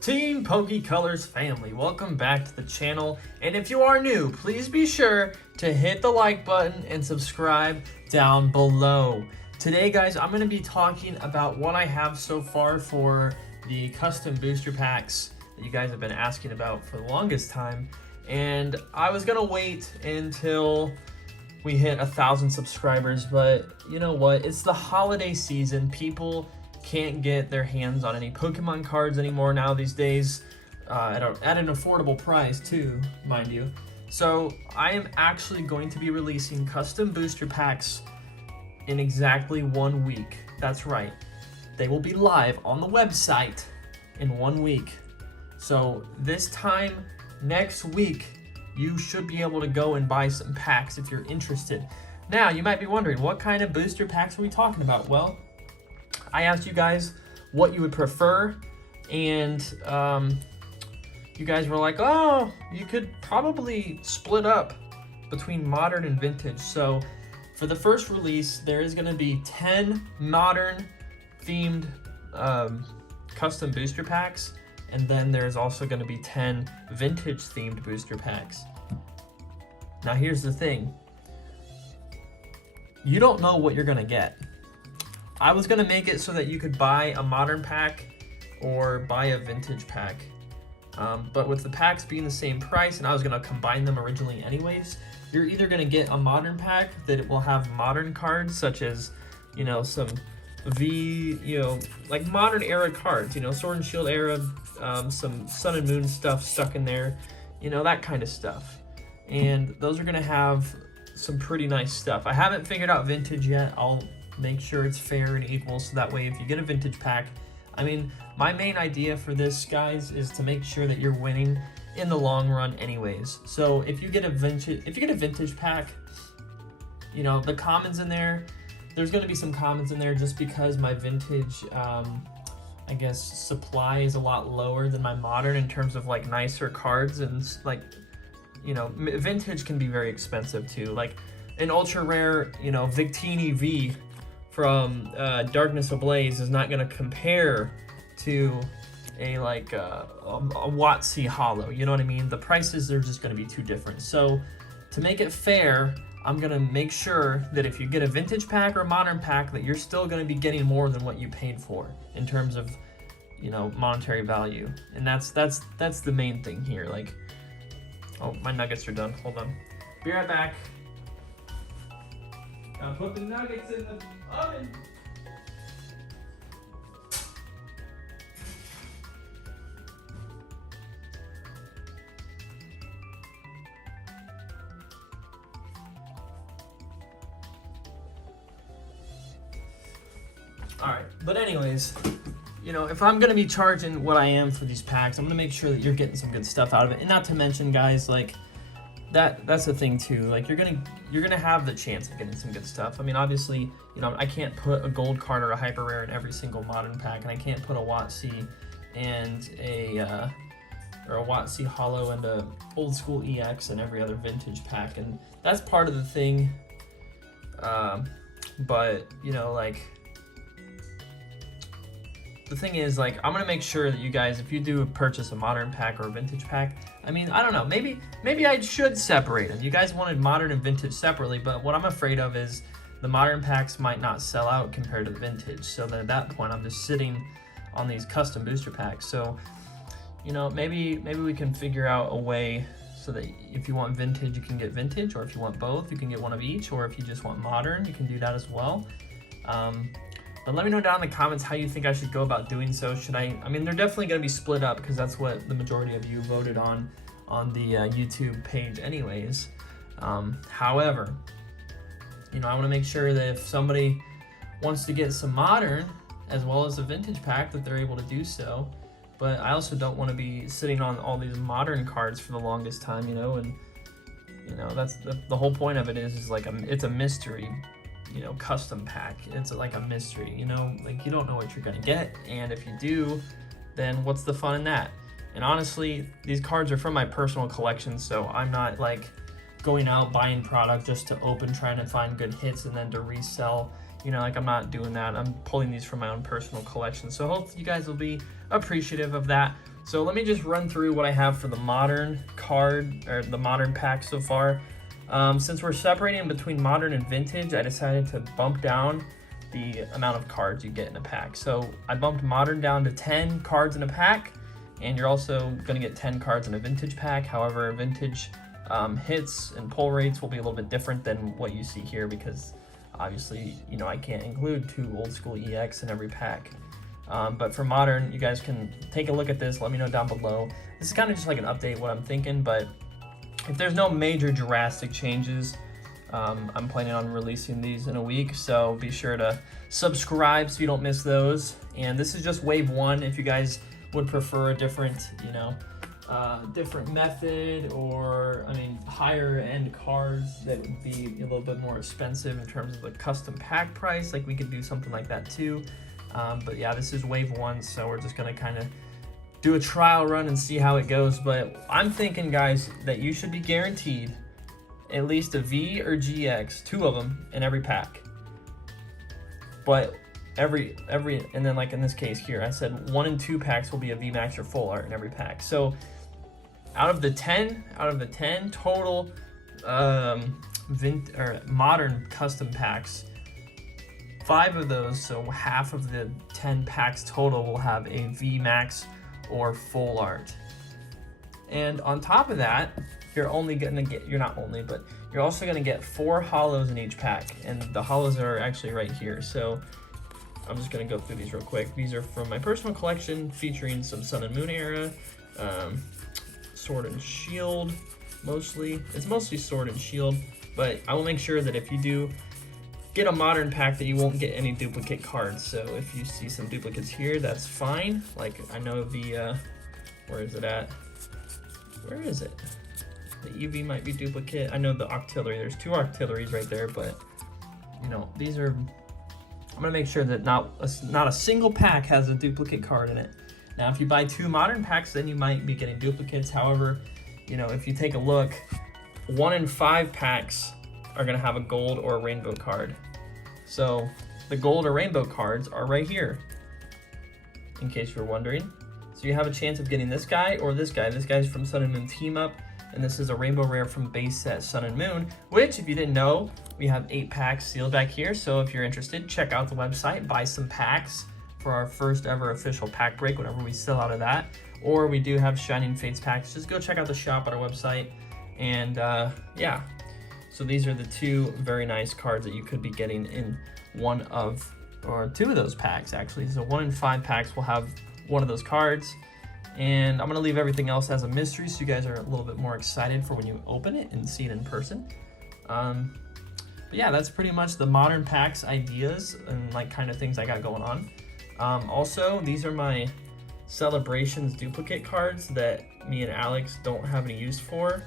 TeamPokeColors family, welcome back to the channel, and if you are new, please be sure to hit the like button and subscribe down below. Today guys, I'm going to be talking about what I have so far for the custom booster packs that you guys have been asking about for the longest time, and I was going to wait until we hit 1,000 subscribers, but you know what, it's the holiday season. People can't get their hands on any Pokemon cards anymore now these days, at an affordable price too, mind you. So I am actually going to be releasing custom booster packs in exactly 1 week. That's right, they will be live on the website in 1 week. So this time next week, you should be able to go and buy some packs if you're interested. Now, you might be wondering, what kind of booster packs are we talking about? Well, I asked you guys what you would prefer, and you guys were like, oh, you could probably split up between modern and vintage. So for the first release, there is going to be 10 modern themed custom booster packs, and then there's also going to be 10 vintage themed booster packs. Now here's the thing, you don't know what you're going to get. I was gonna make it so that you could buy a modern pack or buy a vintage pack. But with the packs being the same price, and I was gonna combine them originally anyways, you're either gonna get a modern pack that will have modern cards, such as, you know, some like modern era cards, you know, Sword and Shield era, some Sun and Moon stuff stuck in there, you know, that kind of stuff. And those are gonna have some pretty nice stuff. I haven't figured out vintage yet. I'll make sure it's fair and equal, so that way if you get a vintage pack, I mean, my main idea for this, guys, is to make sure that you're winning in the long run anyways. So if you get a vintage pack, you know, the commons in there, there's going to be some commons in there just because my vintage I guess supply is a lot lower than my modern in terms of like nicer cards, and like, you know, vintage can be very expensive too. Like an ultra rare, you know, Victini V from Darkness Ablaze is not going to compare to a WotC Hollow, you know what I mean? The prices are just going to be too different. So to make it fair, I'm going to make sure that if you get a vintage pack or a modern pack, that you're still going to be getting more than what you paid for in terms of, you know, monetary value. And that's the main thing here. Like, oh, my nuggets are done. Hold on. Be right back. I'll put the nuggets in the oven. All right, but anyways, you know, if I'm gonna be charging what I am for these packs, I'm gonna make sure that you're getting some good stuff out of it. And not to mention, guys, like, that's the thing too, like you're gonna have the chance of getting some good stuff. I mean, obviously, you know, I can't put a gold card or a hyper rare in every single modern pack, and I can't put a WotC and a WotC Hollow and a old school EX in every other vintage pack, and that's part of the thing. But you know, like, the thing is, like, I'm gonna make sure that you guys, if you do purchase a modern pack or a vintage pack, I mean, I don't know, maybe I should separate them. You guys wanted modern and vintage separately, but what I'm afraid of is the modern packs might not sell out compared to the vintage. So then at that point, I'm just sitting on these custom booster packs. So, you know, maybe we can figure out a way so that if you want vintage, you can get vintage, or if you want both, you can get one of each, or if you just want modern, you can do that as well. But let me know down in the comments how you think I should go about doing so. I mean, they're definitely going to be split up because that's what the majority of you voted on the YouTube page anyways. However, you know, I want to make sure that if somebody wants to get some modern as well as a vintage pack, that they're able to do so. But I also don't want to be sitting on all these modern cards for the longest time, you know, and, you know, that's the whole point of it is like it's a mystery, you know, custom pack. It's like a mystery, you know, like you don't know what you're gonna get, and if you do, then what's the fun in that? And honestly, these cards are from my personal collection, so I'm not like going out buying product just to open, trying to find good hits and then to resell. You know, like, I'm not doing that. I'm pulling these from my own personal collection. So hopefully you guys will be appreciative of that. So let me just run through what I have for the modern card, or the modern pack so far. Since we're separating between modern and vintage, I decided to bump down the amount of cards you get in a pack. So I bumped modern down to 10 cards in a pack, and you're also gonna get 10 cards in a vintage pack. However, vintage hits and pull rates will be a little bit different than what you see here, because obviously, you know, I can't include 2 old school EX in every pack. But for modern, you guys can take a look at this, let me know down below. This is kind of just like an update, what I'm thinking, but if there's no major drastic changes, I'm planning on releasing these in a week, so be sure to subscribe so you don't miss those. And this is just wave 1. If you guys would prefer a different, you know, different method, or I mean higher end cards that would be a little bit more expensive in terms of the custom pack price, like we could do something like that too. But yeah, this is wave 1, so we're just gonna kind of do a trial run and see how it goes. But I'm thinking, guys, that you should be guaranteed at least a V or GX, 2 of them in every pack. But every and then like in this case here, I said 1 and 2 packs will be a V Max or full art in every pack. So out of the 10 total modern custom packs, 5 of those, so half of the 10 packs total, will have a V Max or full art. And on top of that, you're only gonna get, you're also gonna get 4 holos in each pack, and the holos are actually right here. So I'm just gonna go through these real quick. These are from my personal collection, featuring some Sun and Moon era, Sword and Shield, mostly. It's mostly Sword and Shield, but I will make sure that if you do get a modern pack that you won't get any duplicate cards. So if you see some duplicates here, that's fine. Like I know the, where is it at? Where is it? The EV might be duplicate. I know the Octillery, there's 2 Octilleries right there, but you know, these are, I'm gonna make sure that not a single pack has a duplicate card in it. Now, if you buy 2 modern packs, then you might be getting duplicates. However, you know, if you take a look, 1 in 5 packs are gonna have a gold or a rainbow card. So the gold or rainbow cards are right here, in case you're wondering. So you have a chance of getting this guy or this guy. This guy's from Sun and Moon Team Up, and this is a rainbow rare from base set Sun and Moon, which, if you didn't know, we have 8 packs sealed back here. So if you're interested, check out the website, buy some packs for our first ever official pack break whenever we sell out of that. Or we do have Shining Fates packs. Just go check out the shop at our website. And yeah, so these are the 2 very nice cards that you could be getting in 1 of, or 2 of those packs actually. So 1 in 5 packs will have 1 of those cards. And I'm gonna leave everything else as a mystery, so you guys are a little bit more excited for when you open it and see it in person. But yeah, that's pretty much the modern packs ideas and like kind of things I got going on. Also, these are my Celebrations duplicate cards that me and Alex don't have any use for.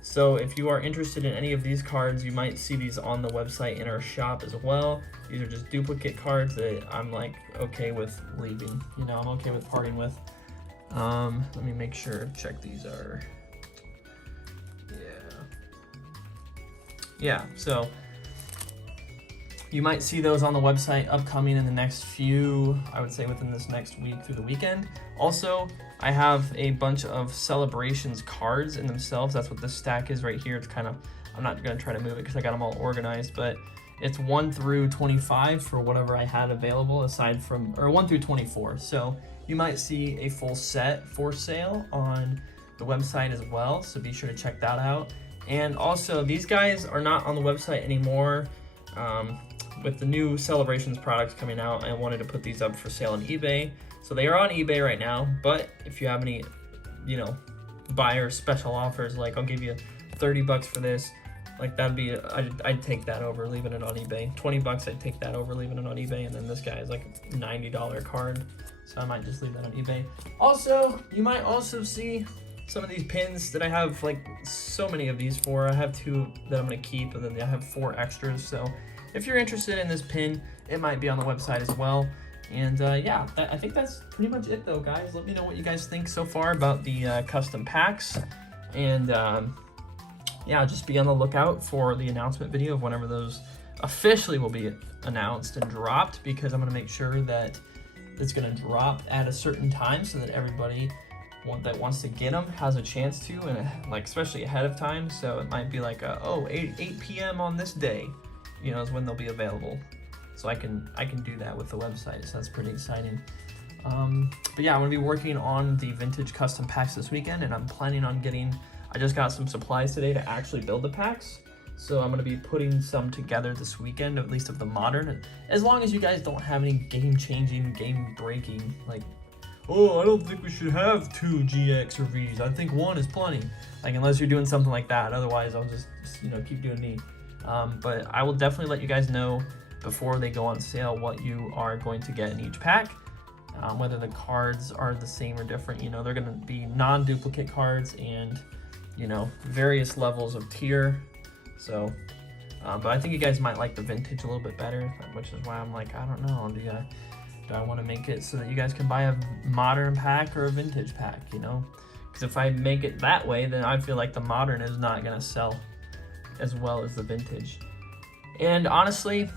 So if you are interested in any of these cards, you might see these on the website in our shop as well. These are just duplicate cards that I'm like okay with leaving. You know, I'm okay with parting with. Let me make sure, check these are, yeah, so you might see those on the website upcoming in the next few, I would say within this next week through the weekend. Also, I have a bunch of Celebrations cards in themselves. That's what this stack is right here. It's kind of, I'm not gonna try to move it because I got them all organized, but it's 1 through 25 for whatever I had available, aside from, or 1 through 24. So you might see a full set for sale on the website as well, so be sure to check that out. And also, these guys are not on the website anymore. With the new Celebrations products coming out, I wanted to put these up for sale on eBay. So they are on eBay right now, but if you have any, you know, buyer special offers, like I'll give you 30 bucks for this, like that'd be, I'd take that over leaving it on eBay. 20 bucks, I'd take that over leaving it on eBay. And then this guy is like a $90 card, so I might just leave that on eBay. Also, you might also see some of these pins that I have like so many of these for. I have 2 that I'm gonna keep, and then I have 4 extras. So if you're interested in this pin, it might be on the website as well. And yeah, I think that's pretty much it though, guys. Let me know what you guys think so far about the custom packs. And yeah, just be on the lookout for the announcement video of whenever those officially will be announced and dropped, because I'm gonna make sure that it's gonna drop at a certain time so that everybody one that wants to get them has a chance to, and like especially ahead of time. So it might be like 8 p.m. on this day, you know, is when they'll be available. So I can do that with the website. So that's pretty exciting. But yeah, I'm gonna be working on the vintage custom packs this weekend, and I'm planning on I just got some supplies today to actually build the packs. So I'm gonna be putting some together this weekend, at least of the modern, as long as you guys don't have any game-changing, game-breaking, like, oh, I don't think we should have 2 GX or Vs. I think 1 is plenty. Like, unless you're doing something like that. Otherwise, I'll just you know, keep doing me. But I will definitely let you guys know before they go on sale what you are going to get in each pack. Whether the cards are the same or different. You know, they're gonna be non-duplicate cards and, you know, various levels of tier. So, but I think you guys might like the vintage a little bit better, which is why I'm like, I don't know, do I want to make it so that you guys can buy a modern pack or a vintage pack, you know? Because if I make it that way, then I feel like the modern is not going to sell as well as the vintage. And honestly,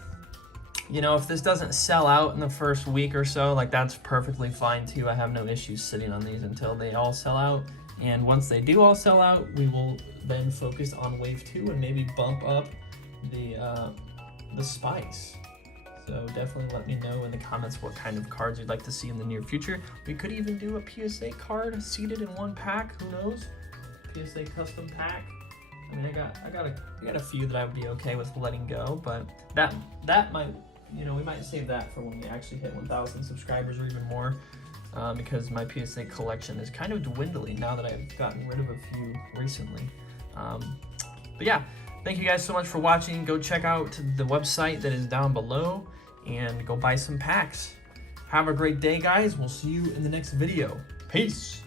you know, if this doesn't sell out in the first week or so, like, that's perfectly fine too. I have no issues sitting on these until they all sell out. And once they do all sell out, we will then focus on wave 2 and maybe bump up the spikes. So definitely let me know in the comments what kind of cards you'd like to see in the near future. We could even do a PSA card seated in one pack. Who knows? PSA custom pack. I mean, I got a few that I would be okay with letting go, but that might, you know, we might save that for when we actually hit 1,000 subscribers or even more. Because my PSA collection is kind of dwindling now that I've gotten rid of a few recently. But yeah, thank you guys so much for watching. Go check out the website that is down below and go buy some packs. Have a great day, guys. We'll see you in the next video. Peace.